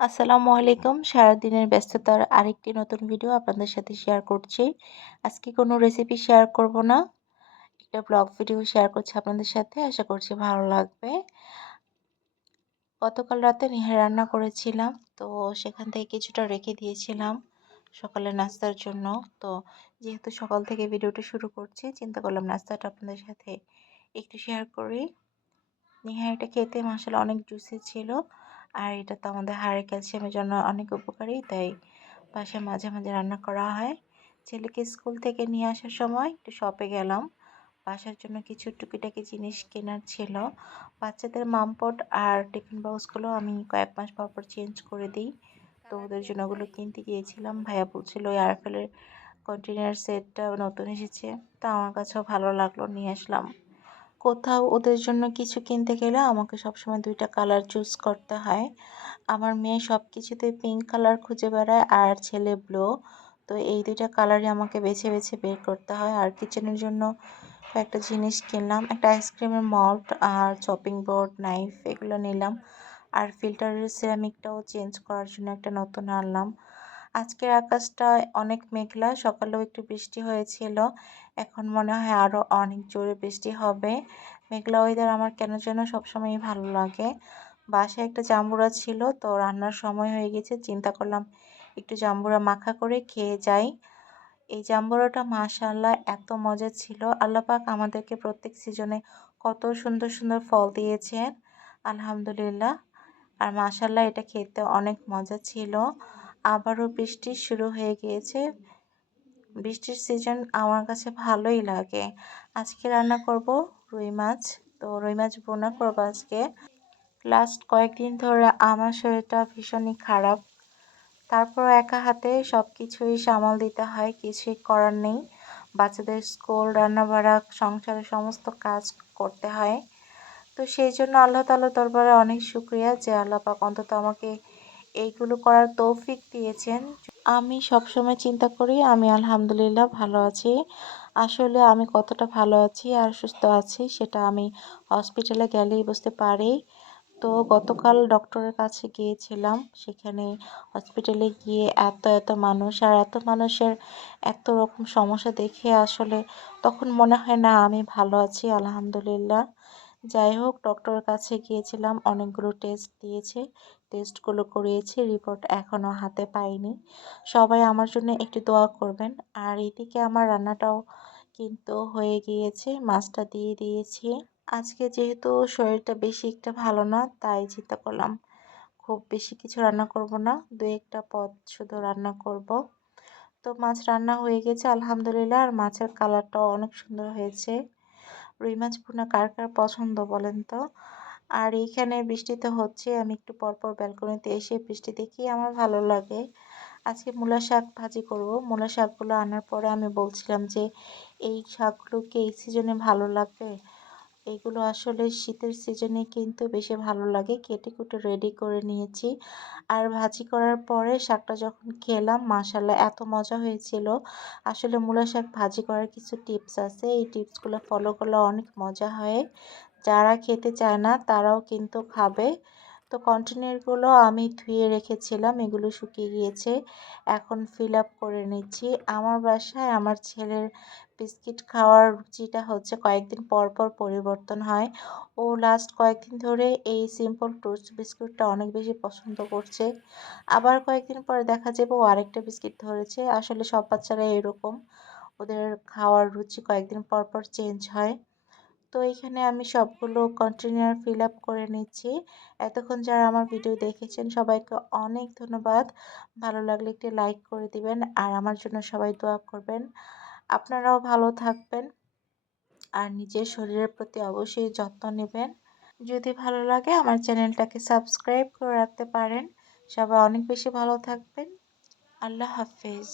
আসসালামু আলাইকুম। সারাদিনের ব্যস্ততার আরেকটি নতুন ভিডিও আপনাদের সাথে শেয়ার করছি। আজকে কোনো রেসিপি শেয়ার করব না। একটা ব্লগ ভিডিও শেয়ার করছি আপনাদের সাথে, আশা করছি ভালো লাগবে। গতকাল রাতে নিহার রান্না করেছিলাম, তো সেখান থেকে কিছুটা রেখে দিয়েছিলাম সকালে নাস্তার জন্য। তো যেহেতু সকাল থেকে ভিডিওটা শুরু করছি, চিন্তা করলাম নাস্তাটা আপনাদের সাথে একটু শেয়ার করি। নিহারিটা খেতে মশলা অনেক জুসি ছিল। আর এটা তো আমাদের হাড়ের ক্যালসিয়ামের জন্য অনেক উপকারী, তাই বাসায় মাঝে মাঝে রান্না করা হয়। ছেলেকে স্কুল থেকে নিয়ে আসার সময় একটু শপে গেলাম। বাসার জন্য কিছু টুকিটাকি জিনিস কেনার ছিল। বাচ্চাদের মামপট আর টিফিন বক্সগুলো আমি কয়েক মাস পর পর চেঞ্জ করে দিই। তো ওদের জন্য ওগুলো কিনতে গিয়েছিলাম। ভাইয়া বলছিল, ওই আরফেলের কন্টেনার সেটটা নতুন এসেছে। তা আমার কাছেও ভালো লাগল, নিয়ে আসলাম। কোথাও ওদের জন্য কিছু কিনতে গেলে আমাকে সবসময় দুইটা কালার চুজ করতে হয়। আমার মেয়ে সব কিছুতে পিঙ্ক কালার খুঁজে বেড়ায় আর ছেলে ব্লু তো এই দুইটা কালারই আমাকে বেছে বেছে বের করতে হয়। আর কিচেনের জন্য কয়েকটা জিনিস কিনলাম, একটা আইসক্রিমের মল্ট আর চপিং বোর্ড নাইফ এগুলো নিলাম। আর ফিল্টারের সিরামিকটাও চেঞ্জ করার জন্য একটা নতুন আনলাম। আজকের আকাশটা অনেক মেঘলা, সকালেও একটু বৃষ্টি হয়েছিল। এখন মনে হয় আরও অনেক জোরে বৃষ্টি হবে। মেঘলা ওয়েদার আমার কেন যেন সবসময়ই ভালো লাগে। বাসায় একটা জাম্বুরা ছিল, তো রান্নার সময় হয়ে গেছে। চিন্তা করলাম একটু জাম্বুরা মাখা করে খেয়ে যাই। এই জাম্বুরাটা মাশাল্লাহ এত মজা ছিল। আল্লাপাক আমাদেরকে প্রত্যেক সিজনে কত সুন্দর সুন্দর ফল দিয়েছেন। আলহামদুলিল্লাহ। আর মাশাল্লাহ এটা খেতে অনেক মজা ছিল। আবারও বৃষ্টি শুরু হয়ে গিয়েছে। বৃষ্টির সিজন আমার কাছে ভালোই লাগে। আজকে রান্না করব রুই মাছ। তো রুই মাছ বোনা করব আজকে। লাস্ট কয়েকদিন ধরে আমার শরীরটা ভীষণই খারাপ। তারপর একা হাতে সব কিছুই সামাল দিতে হয়, কিছুই করার নেই। বাচ্চাদের স্কুল, রান্নাবাড়া, সংসারের সমস্ত কাজ করতে হয়। তো সেই জন্য আল্লাহ তাল্লাহ দরবারে অনেক শুক্রিয়া যে আল্লাহ পাক অন্তত আমাকে এইগুলো করার তৌফিক দিয়েছেন। আমি সবসময় চিন্তা করি, আমি আলহামদুলিল্লাহ ভালো আছি। আসলে আমি কতটা ভালো আছি আর সুস্থ আছি সেটা আমি হসপিটালে গেলেই বুঝতে পারি। তো গতকাল ডক্টরের কাছে গিয়েছিলাম, সেখানে হসপিটালে গিয়ে এত এত মানুষ আর এত মানুষের এত রকম সমস্যা দেখে আসলে তখন মনে হয়, না, আমি ভালো আছি, আলহামদুলিল্লাহ। যাই হোক ডক্টরের কাছে গিয়েছিলাম, অনেকগুলো টেস্ট দিয়েছে। টেস্টগুলো করিয়েছি রিপোর্ট এখনও হাতে পাইনি। সবাই আমার জন্য একটু দোয়া করবেন। আর এদিকে আমার রান্নাটাও কিন্তু হয়ে গিয়েছে মাছটা দিয়ে দিয়েছি। আজকে যেহেতু শরীরটা বেশি একটা ভালো না, তাই চিন্তা করলাম খুব বেশি কিছু রান্না করব না, দু একটা পদ শুধু রান্না করব। তো মাছ রান্না হয়ে গেছে, আলহামদুলিল্লাহ। আর মাছের কালারটাও অনেক সুন্দর হয়েছে। রুই মাছ ভুনা কার কার পছন্দ বলেন তো? আর এইখানে বৃষ্টিতে হচ্ছে, আমি একটু পরপর ব্যালকনিতে এসে বৃষ্টি দেখি, আমার ভালো লাগে। আজকে মূলা শাক ভাজি করব। মূলা শাকগুলো আনার পরে আমি বলছিলাম যে, এই শাকগুলো কি এই সিজনে ভালো লাগবে? এগুলো আসলে শীতের সিজনে কিন্তু বেশি ভালো লাগে। কেটে কুটে রেডি করে নিয়েছি। আর ভাজি করার পরে শাকটা যখন খেলাম মাসাল্লা এত মজা হয়েছিল। আসলে মূলা শাক ভাজি করার কিছু টিপস আছে। এই টিপসগুলো ফলো করলে অনেক মজা হয়। যারা খেতে চায় না, তারাও কিন্তু খাবে। তো কন্টেনারগুলো আমি ধুয়ে রেখেছিলাম, এগুলো শুকিয়ে গিয়েছে। এখন ফিল আপ করে নিচ্ছি। আমার বাসায় আমার ছেলের বিস্কিট খাওয়ার রুচিটা হচ্ছে কয়েকদিন পর পর পরিবর্তন হয়। ও লাস্ট কয়েকদিন ধরে এই সিম্পল টোস্ট বিস্কুটটা অনেক বেশি পছন্দ করছে। আবার কয়েকদিন পরে দেখা যাবে ও আরেকটা বিস্কিট ধরেছে। আসলে সব বাচ্চারা এরকম। ওদের খাওয়ার রুচি কয়েকদিন পর পর চেঞ্জ হয়। তো এখানে আমি সবগুলো কন্টেনার ফিল আপ করে নিচ্ছি। এতক্ষণ যারা আমার ভিডিও দেখেছেন, সবাইকে অনেক ধন্যবাদ। ভালো লাগলে একটি লাইক করে দিবেন আর আমার জন্য সবাই দোয়া করবেন। আপনারাও ভালো থাকবেন আর নিজের শরীরের প্রতি অবশ্যই যত্ন নেবেন। যদি ভালো লাগে, আমার চ্যানেলটাকে সাবস্ক্রাইব করে রাখতে পারেন। সবাই অনেক বেশি ভালো থাকবেন। আল্লাহ হাফেজ।